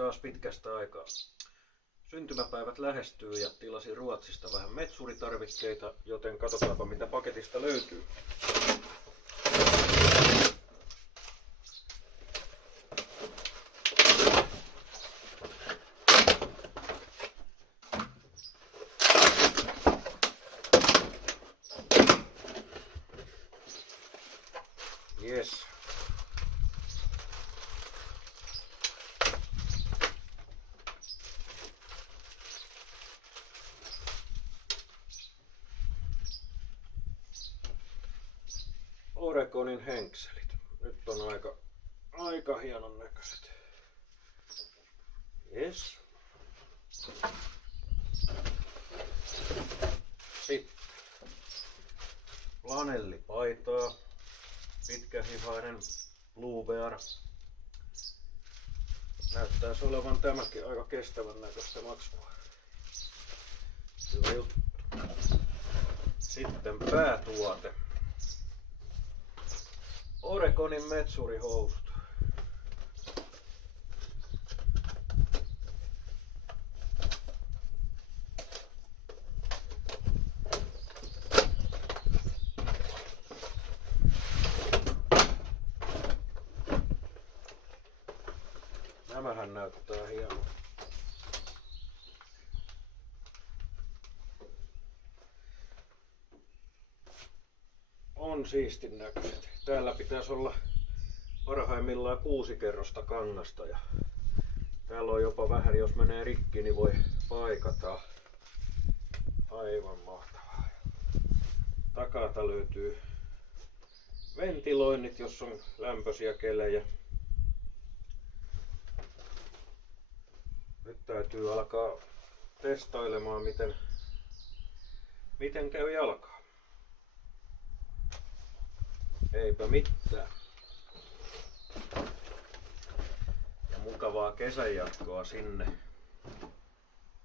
taas pitkästä aikaa. Syntymäpäivät lähestyy ja tilasin Ruotsista vähän metsuritarvikkeita, joten katsotaanpa mitä paketista löytyy. Yes. Oregonin henkselit. Nyt on aika hienon näköiset. Yes. Sitten flanellipaitaa. Pitkähihainen Blue Bear. Näyttäisi olevan tämäkin aika kestävän näköistä maksua. Hyvä juttu. Sitten päätuote. Oregonin metsurihousut. Nämähän näyttää hieman. On siistin näköiset. Täällä pitäisi olla parhaimmillaan 6 kerrosta kangasta ja täällä on jopa vähän, jos menee rikki, niin voi paikata. Aivan mahtavaa. Takalta löytyy ventiloinnit, jos on lämpöisiä kelejä. Nyt täytyy alkaa testailemaan, miten käy jalkaa. Eipä mitään. Ja mukavaa kesän jatkoa sinne.